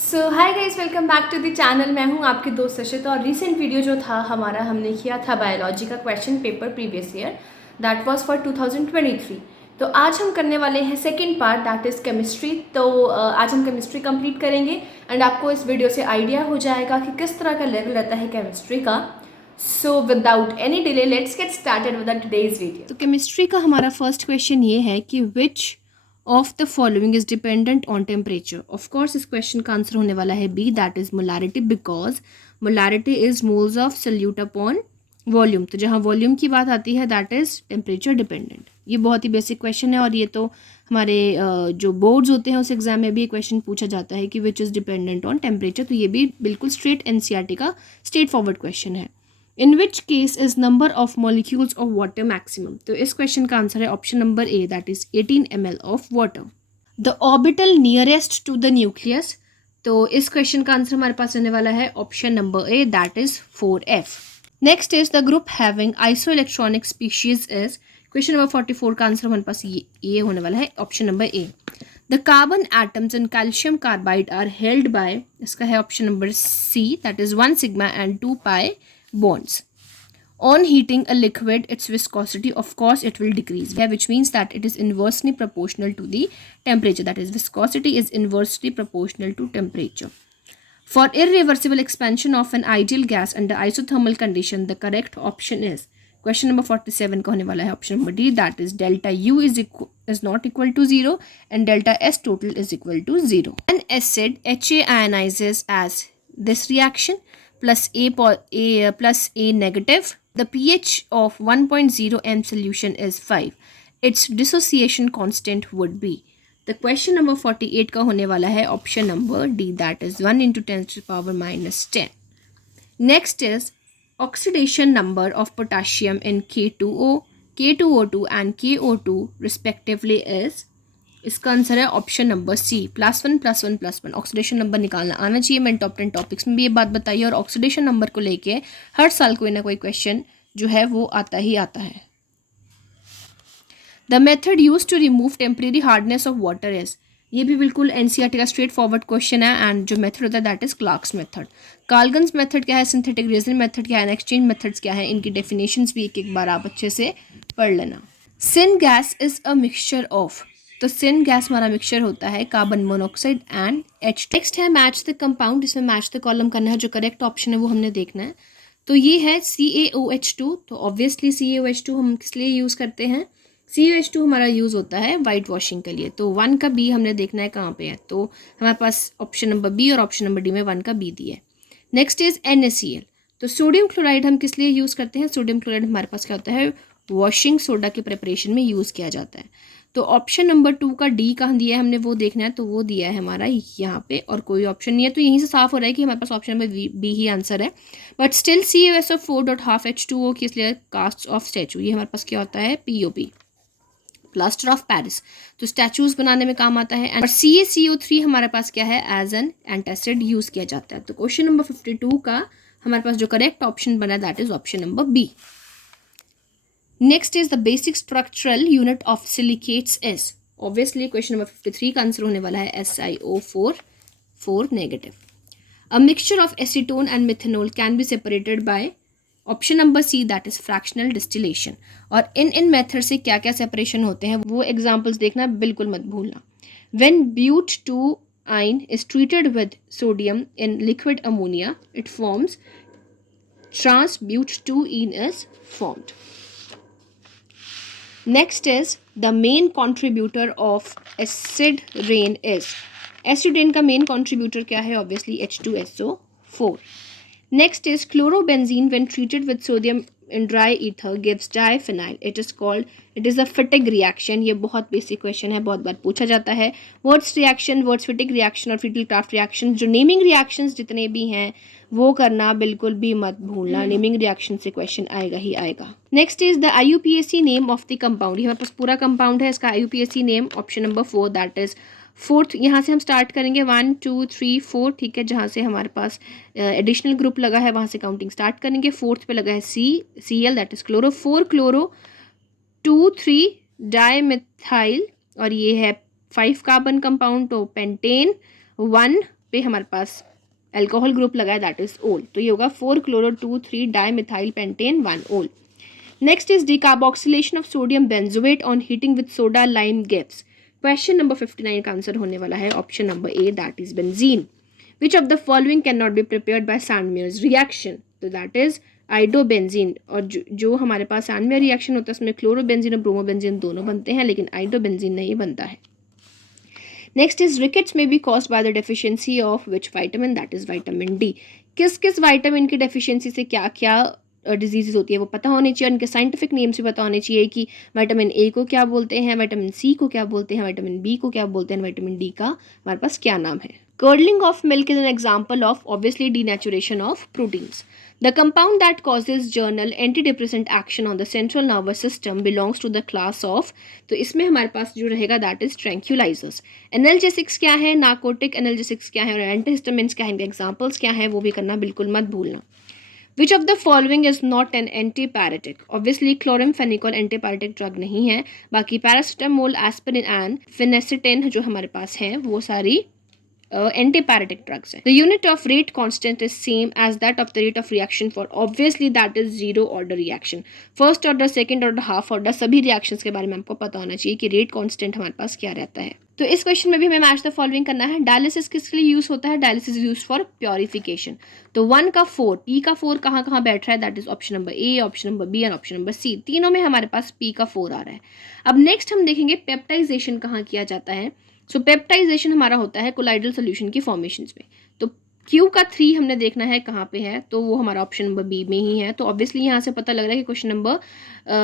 So hi guys, welcome back to the channel. मैं हूं आपकी दोस्त सशित और रिसेंट वीडियो जो था हमारा, हमने किया था बायोलॉजी का question paper previous year, that was for 2023। तो आज हम करने वाले हैं second part, that is chemistry. तो आज हम केमिस्ट्री कंप्लीट करेंगे एंड आपको इस वीडियो से आइडिया हो जाएगा कि किस तरह का लेवल रहता है केमिस्ट्री का। So without any delay let's get started with the today's video. तो केमिस्ट्री का हमारा फर्स्ट क्वेश्चन ये है कि which of the following is dependent on temperature. Of course इस क्वेश्चन का आंसर होने वाला है B, that is molarity, because molarity is moles of solute upon volume. तो जहाँ वॉल्यूम की बात आती है दैट इज टेम्परेचर डिपेंडेंट। ये बहुत ही बेसिक क्वेश्चन है और ये तो हमारे जो बोर्ड्स होते हैं उस एग्जाम में भी क्वेश्चन पूछा जाता है कि which is dependent on temperature. तो ये भी बिल्कुल स्ट्रेट एनसीईआरटी का स्ट्रेट फॉरवर्ड क्वेश्चन है। In which case is number of molecules of water maximum. तो इस क्वेश्चन का आंसर है option number A, that is 18 ml of water. The orbital nearest to the nucleus. तो इस question का answer हमारे पास रहने वाला है option number A, that is 4f। Next is the group having isoelectronic species is. Question number 44 का answer हमारे पास ये होने वाला है option number A. The carbon atoms in calcium carbide are held by, इसका है option number C, that is 1 sigma and 2 pi bonds. On heating a liquid, its viscosity, of course, it will decrease, which means that it is inversely proportional to the temperature. That is, viscosity is inversely proportional to temperature. For irreversible expansion of an ideal gas under isothermal condition, the correct option is question number 47 का होने वाला है option number D, that is delta U is not equal to 0 and delta S total is equal to 0. An acid HA ionizes as this reaction plus A negative. The pH of 1.0 m solution is 5. Its dissociation constant would be. The question number 48 का होने वाला है option number D, that is 1 into 10 to the power minus 10. Next is oxidation number of potassium in K2O, K2O2 and KO2 respectively is. इसका answer है option number C, +1+1+1। Oxidation number निकालना आना चाहिए। मैंने टॉप 10 टॉपिक्स में भी ये बात बताई है और ऑक्सीडेशन नंबर को लेके हर साल कोई ना कोई क्वेश्चन जो है वो आता ही आता है। The method use to remove temporary hardness of water is. ये भी बिल्कुल एनसीईआरटी का स्ट्रेट फॉरवर्ड क्वेश्चन है एंड जो मेथड होता है that is Clark's method. Calgon's method क्या है, सिंथेटिक रेजन मेथड क्या है, एक्सचेंज मेथड्स क्या है, इनकी डेफिनेशंस भी एक बार आप अच्छे से पढ़ लेना। Syn gas is a mixture of. तो सिन गैस हमारा मिक्सचर होता है carbon monoxide and H2। Next है मैच द कंपाउंड, इसमें मैच द कॉलम करना है। जो करेक्ट ऑप्शन है वो हमने देखना है। तो ये है CaOH2। तो ऑब्वियसली CaOH2 हम किस लिए यूज़ करते हैं, CaOH2 हमारा यूज़ होता है वाइट वॉशिंग के लिए। तो 1 का बी हमने देखना है कहाँ पे है। तो हमारे पास ऑप्शन नंबर बी और ऑप्शन नंबर डी में 1 का बी दिया है। Next is NaCl। तो सोडियम क्लोराइड हम किस लिए यूज़ करते हैं, सोडियम क्लोराइड हमारे पास क्या होता है, वॉशिंग सोडा के प्रिपरेशन में यूज़ किया जाता है। तो ऑप्शन नंबर 2 का डी कहाँ दिया है हमने वो देखना है। तो वो दिया है हमारा यहाँ पे और कोई ऑप्शन नहीं है। तो यहीं से साफ हो रहा है कि हमारे पास ऑप्शन नंबर बी ही आंसर है। बट स्टिल CaSO4.12H2O किस लिए, कास्ट ऑफ स्टैचू। ये हमारे पास क्या होता है, POP, प्लास्टर ऑफ पेरिस। तो स्टैचूज बनाने में काम आता है। और CaCO3 हमारे पास क्या है, एज एन एंटासिड यूज किया जाता है। तो क्वेश्चन नंबर 52 का हमारे पास जो करेक्ट ऑप्शन बना है that is option number B. Next is the basic structural unit of silicates is. Obviously question number 53 का आंसर होने वाला है SiO4 negative. A mixture of acetone and methanol can be separated by option number C, that is fractional distillation. और इन method से क्या क्या separation होते हैं वो एग्जाम्पल्स देखना बिल्कुल मत भूलना। व्हेन ब्यूट-2-ine is treated with sodium in liquid ammonia it forms trans-but-2-ene is formed. Next is the main contributor of acid rain is. Acid rain का main contributor क्या है, obviously H2SO4. Next is chlorobenzene when treated with sodium in dry ether gives diphenyl. It is a Fittig reaction. ये बहुत basic question है, बहुत बार पूछा जाता है। Wurtz reaction, Wurtz Fittig reaction और Friedel-Crafts reaction, जो naming reactions जितने भी हैं वो करना बिल्कुल भी मत भूलना। नेमिंग रिएक्शन से क्वेश्चन आएगा ही आएगा। Next is the IUPAC name of the compound. ये हमारे पास पूरा कंपाउंड है, इसका IUPAC name option number 4, that is 4th। यहाँ से हम स्टार्ट करेंगे 1 2 3 4, ठीक है। जहाँ से हमारे पास एडिशनल ग्रुप लगा है वहाँ से काउंटिंग स्टार्ट करेंगे। 4th पे लगा है Cl, that is chloro, 4 chloro 2 3 dimethyl और ये है 5 कार्बन कंपाउंड, तो पेंटेन 1 पे हमारे पास अल्कोहल ग्रुप लगा है, दैट इज ओल, तो ये होगा 4-chloro-2,3-dimethyl-pentane 1-ol। Next is decarboxylation of sodium benzoate on heating with soda lime gives. Question number 59 का आंसर होने वाला है option number A, that is benzene. Which of the following can not be prepared by Sandmeyer's reaction, तो that is iodobenzene. और जो हमारे पास Sandmeyer reaction होता है उसमें क्लोरोबेंजीन और ब्रोमोबेंजीन दोनों बनते हैं, लेकिन आइडोबेंजीन नहीं बनता है। नेक्स्ट इज रिकेट्स में B caused by the deficiency of which vitamin, that is vitamin D. किस किस विटामिन की डेफिशिएंसी से क्या क्या डिजीजेज होती है वो पता होनी चाहिए, उनके साइंटिफिक नेम्स भी पता होने चाहिए कि विटामिन ए को क्या बोलते हैं, विटामिन सी को क्या बोलते हैं, विटामिन बी को क्या बोलते हैं, विटामिन डी का हमारे पास क्या नाम है। Curdling of milk is an example of obviously denaturation of proteins. The compound that causes general antidepressant action on the central nervous system belongs to the class of, तो इसमें हमारे पास जो रहेगा that is tranquilizers। एनाल्जेसिक्स क्या है, narcotic analgesics क्या है और एंटीहिस्टामिन्स क्या है, इनके एग्जाम्पल्स क्या है वो भी करना बिल्कुल मत भूलना। Which of the following is not an antipyretic? Obviously chloramphenicol antipyretic drug नहीं है, बाकी पैरासिटामोल, एस्पिरिन एंड फिनेसिटिन जो हमारे पास हैं वो सारी antipyretic drugs हैं। The unit of rate constant is same as that of the rate of reaction for obviously that is zero order reaction। First order, second order, half order सभी reactions के बारे में आपको पता होना चाहिए कि रेट कांस्टेंट हमारे पास क्या रहता है। तो इस क्वेश्चन में भी हमें मैच द फॉलोइंग करना है। डायलिसिस किसके लिए यूज होता है, डायलिसिस यूज फॉर प्योरिफिकेशन। तो 1 का 4, P का 4 कहाँ कहाँ बैठ रहा है, that is option number A, option number B and option number C, तीनों में हमारे पास P का 4 आ रहा है। अब नेक्स्ट हम देखेंगे पेप्टाइजेशन कहाँ किया जाता है। सो पेप्टाइजेशन हमारा होता है कोलाइडल सोल्यूशन की फॉर्मेशंस में। तो Q का 3 हमने देखना है कहाँ पे है, तो वो हमारा ऑप्शन नंबर बी में ही है। तो ऑब्वियसली यहाँ से पता लग रहा है कि क्वेश्चन नंबर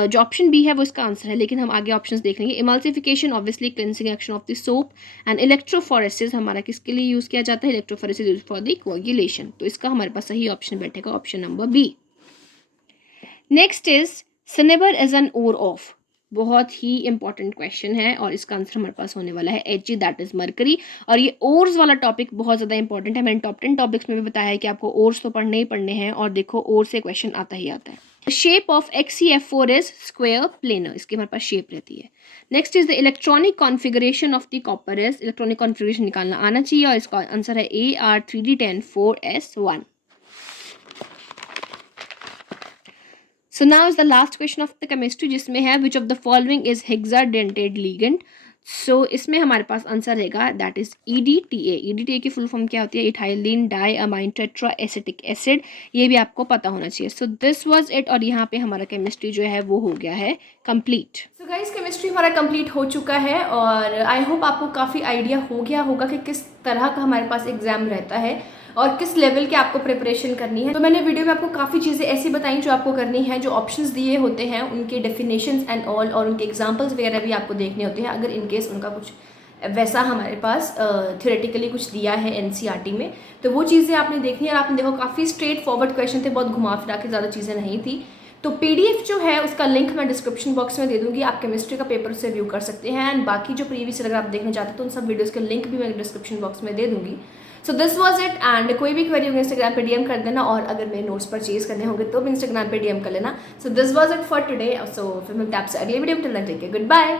जो ऑप्शन बी है वो इसका आंसर है, लेकिन हम आगे ऑप्शंस देख लेंगे। Emulsification obviously cleansing action of the soap and electrophoresis हमारा किसके लिए यूज़ किया जाता है, इलेक्ट्रोफोरेसिस यूज फॉर द कोagulation। तो इसका हमारे पास सही ऑप्शन बैठेगा option number B. Next is cinnabar is an ore of, बहुत ही इंपॉर्टेंट क्वेश्चन है और इसका आंसर हमारे पास होने वाला है Hg, दैट इज मरकरी। और ये ओर्स वाला टॉपिक बहुत ज़्यादा इंपॉर्टेंट है, मैंने टॉप 10 टॉपिक्स में भी बताया है कि आपको ओर्स तो पढ़ने ही पढ़ने हैं, और देखो ओर से क्वेश्चन आता ही आता है। Shape of XeF4 is square planar, इसकी हमारे पास शेप रहती है। Next is the electronic configuration of the copper is, electronic configuration निकालना आना चाहिए और इसका आंसर है AR3D104S1। So now is the last question of the chemistry जिसमें है which of the following is hexadentate ligand। So इसमें हमारे पास आंसर रहेगा that is EDTA। EDTA की फुल फॉर्म क्या होती है, ethylene diamine tetra acetic acid, ये भी आपको पता होना चाहिए। So this was it और यहाँ पे हमारा केमिस्ट्री जो है वो हो गया है कंप्लीट। So guys केमिस्ट्री हमारा कंप्लीट हो चुका है और आई होप आपको काफ़ी आइडिया हो गया होगा कि किस तरह का हमारे पास एग्जाम रहता है और किस लेवल की आपको प्रिपरेशन करनी है। तो मैंने वीडियो में आपको काफ़ी चीज़ें ऐसी बताई जो आपको करनी है, जो ऑप्शंस दिए होते हैं उनके डेफिनेशंस एंड ऑल, और उनके एग्जांपल्स वगैरह भी आपको देखने होते हैं अगर इनकेस उनका कुछ वैसा हमारे पास थ्योरेटिकली कुछ दिया है एनसीईआरटी में, तो वो चीज़ें आपने देखनी है। और आपने देखो काफ़ी स्ट्रेट फॉरवर्ड क्वेश्चन थे, बहुत घुमा फिरा के ज़्यादा चीज़ें नहीं थी। तो PDF जो है उसका लिंक मैं डिस्क्रिप्शन बॉक्स में दे दूँगी, आप केमिस्ट्री का पेपर से व्यू कर सकते हैं। एंड बाकी जो प्रीवियस अगर आप देखना चाहते हैं तो उन सब वीडियोज़ के लिंक भी मैं डिस्क्रिप्शन बॉक्स में दे दूँगी। सो दिस वॉज इट एंड कोई भी क्वेरी होगी इंस्टाग्राम पे DM कर देना, और अगर मेरे नोट्स परचेज करने होंगे तो भी इंस्टाग्राम पे DM कर लेना। So this was it for today. So फिर मिलते हैं आपसे अगले वीडियो में, till then take care, good bye.